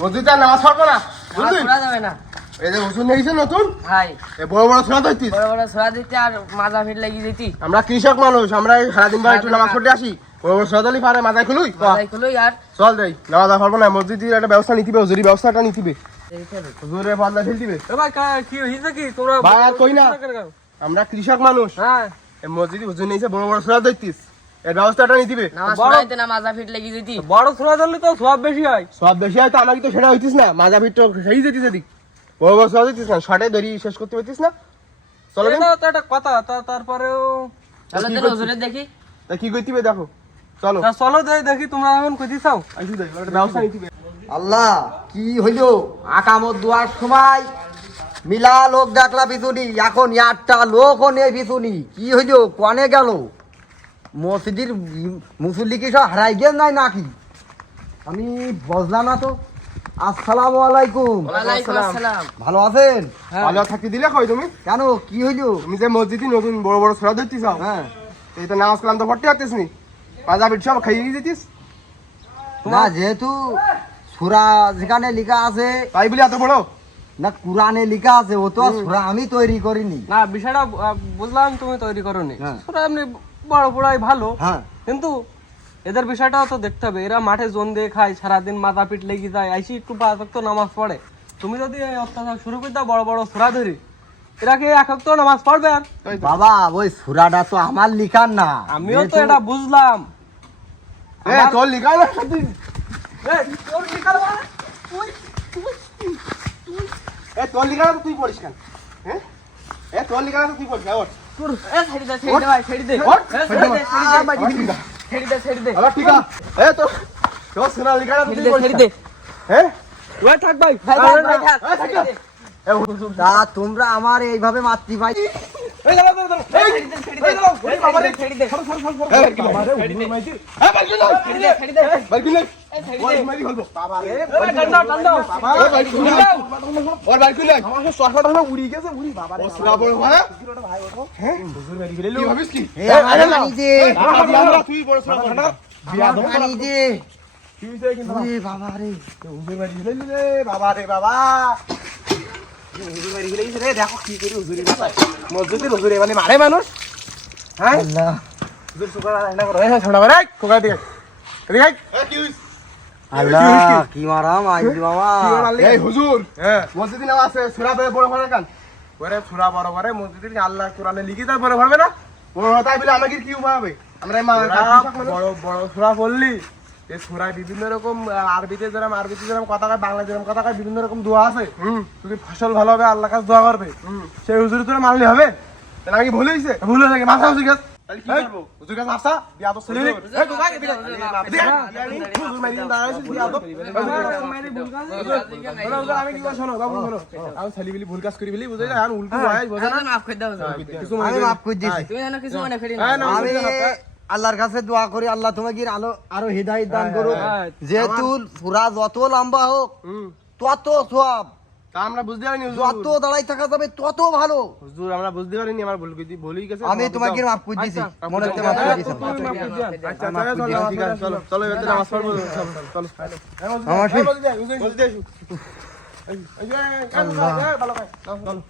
মসজিদে নামাজ পড়বো না, বুঝলি? পড়া যাবে না এই যে হুজুর নিয়েছে নতুন, ভাই, এই বড় বড় ছোড়া ধরতিস। বড় বড় ছোড়া দিতে আর মাজা ফিট লাগিয়ে দিতি। আমরা কৃষক মানুষ, আমরা এই সারাদিন ভাই একটু নামাজ পড়তে আসি। বড় বড় ছোড়া দিলি পারে মাথায় খুলুই। মাথায় খুলুই আর চল যাই, নামাজ পড়বো না, মসজিদের একটা ব্যবস্থা নিতে হবে, হুজুরি ব্যবস্থাটা নিতে হবে। হুজুরের পাল্লা ফেল দিবে। ভাই কি হইছে কি তোমরা? ভাই আর কই না, আমরা কৃষক মানুষ। হ্যাঁ, এই মসজিদে হুজুর নিয়েছে বড় বড় ছোড়া ধরতিস, এর ব্যবস্থাটা নিতে হবে। নামাজ পড়াইতে না মাজা ফিট লাগিয়ে দিতি। বড় ছোড়া ধরলে তো সব বেশি হয়। সব বেশি হয় তো আমাকে তো সেটা হইতিস না, মাজা ফিট তো সেই যেতিস এদিক। বড় বড় ছোড়া দিতিস না, শর্টে ধরি শেষ করতে পারতিস না। চলো এটা তো একটা কথা, তারপরেও চলো তো হুজুরে দেখি। তা কি করতে হবে দেখো, চলো। চলো দেখি তোমরা এখন কই দিছাও। আইসু দেখ, একটা ব্যবস্থা নিতে হবে। আল্লাহ কি হইল আকামত দুয়ার সময় মিলা লোক ডাকলা পিছুনি, এখন 8টা লোকও নেই পিছুনি, কি হইল কনে গেল? মসজিদের মুসল্লি কি সব হারাই গেল নাই নাকি? আমি বুঝলাম না তো। আসসালামু আলাইকুম। ওয়ালাইকুম আসসালাম। ভালো আছেন? ভালো থাকতে দিলে কই তুমি? কেন কি হইল? তুমি যে মসজিদে নতুন বড় বড় ছোড়া ধরতিস, হ্যাঁ এই তো নামাজ কালাম তো পড়তে পারতিস নি, মাজা ফিট সব খাইয়ে দিতিস। না, যেহেতু সূরা যেখানে লেখা আছে তাই বলি এত বড়? না, কোরআনে লেখা আছে, ও তো আর সূরা আমি তৈরি করিনি। না, বিষয়টা বুঝলাম তুমি তৈরি করোনি। হ্যাঁ। তোরা এমনি বড় পড়াই ভালো, হ্যাঁ কিন্তু এদের বিষয়টাও তো দেখতে হবে। এরা মাঠে জোন দিয়ে খায়, সারাদিন মাথা পিট লেগে যায়, আইসি একটু 5 ওয়াক্ত নামাজ পড়ে। তুমি যদি এই অত্যাচার শুরু করে দাও বড় বড় সূরা ধরি, এরা কি 1 ওয়াক্ত নামাজ পড়বে? আর বাবা ওই সূরাটা তো আমার লিখার না। আমিও তো এটা বুঝলাম। এ তোর লিখা না সাথে, তোর লিখার মানে? এ তোর লিখা না তো তুই পড়িস কেন? হ্যাঁ, এ তোর লিখা না তো তুই পড়িস কেন? ওঠ, তোর এ ছেড়ে দে ভাই, ছেড়ে দে। ওঠ, ছেড়ে দে, আবার ঠিক আছে। ছেড়ে দে। আবার ঠিক আছে। এ তোর সোনা লিখা না তো তুই পড়িস ছেড়ে কেন? দে। হ্যাঁ, ওই থাক ভাই। ভাই থাক। এ থাক না। এ হুজুর, তা তোমরা আমার এইভাবে মাতৃ ভাই? এই দাঁড়া দাঁড়া দাঁড়া, এই ছেড়ে দে। ওরে বাবা রে, ছেড়ে দে। এ বাবা রে, হুজুর মাইতি। এ বাইক লই, ছেড়ে দে। বাইক লই, ছেড়ে ওই দে। মাইরি ফেলবো। বাবা রে, টান্ডাও। ওর বাইক লই, ওর বাইক লই। আমার তো শর্টটা উড়ি গেছে, উড়ি বাবা রে। ওসরা বড় ভাই, হ্যাঁ হুজুর মাইরি ফেলে কি ভাবিস কি? এই আমার আনি যে, তুই বড় সোনা ঠান্ডা বিয়া দম করা। আনি যে। কি হইছে কিন্তু ওরে বাবা রে, হুজুর মাইরি ফেলে রে বাবা রে বাবা। হুজুর মাইরি ফেলে রে, দেখো কি করে হুজুরি মাথায়। মসজিদে হুজুরে মানে মারে মানুষ। হ্যাঁ? আল্লাহ হুজুর সুগার রান্না করে, হ্যাঁ ঠান্ডা করে, কোকা দিকে। এদিকে আয়। কি হইছে? আল্লাহ কি মারাম আইলি বাবা। এই হুজুর, হ্যাঁ মসজিদে নামাজ আছে, সূরা বড় বড় কান। ওরে সূরা বড় বড় মসজিদে আল্লাহ কোরআনে লিখি তার বড় পড়বে না? বড় হতাই বলে আমাকে কি উপায় হবে? আমরা বড় বড় সূরা পড়লি, এই সূরায় বিভিন্ন রকম আরবিতে যেরকম কথা কয়, বাংলা যেরকম কথা কয়, বিভিন্ন রকম দোয়া আছে। যদি ফসল ভালো হবে আল্লাহর কাছে দোয়া করবে, সেই হুজুর তোরা মানলে হবে? তাহলে আমি কি ভুল হইছে? ভুল হয়ে গেছে, মাথা হুজুর কাছে তাহলে কি করব? হুজুর কাছে আসা বিয়া তো ছেলে। এই কোকা এদিকে হুজুর মাইরি দাঁড়াইছিস বিয়া তো আমি কি শোনো বাবু, শোনো আমি ছেলে বলি ভুল কাজ করি বলি বুঝাই আর উল্টো হয় বোঝা না। মাফ করে দাও। কিছু আমি মাফ করে দিছি। তুমি জানো কিছু মনে করি না। হ্যাঁ, না, আমি আল্লাহর কাছে দোয়া করি আল্লাহ তোমাকে আরো হিদায়াত দান করুক। হ্যাঁ। যেহেতু সূরা যত লম্বা হোক তত সওয়াব, তা আমরা বুঝতে পারিনি যত দাঁড়াই থাকা যাবে তত ভালো। হুজুর আমরা বুঝতে পারিনি, আমার ভুলই গেছে। আমি তোমাকে মাফ করে দিছি, মনে হচ্ছে মাফ করে দিছি। আচ্ছা ঠিক আছে, চলো চলো এবার নামাজ পড়বো, চলো আমার ঠিক। মসজিদে এসো। এই যে ভালো খাই, চলো।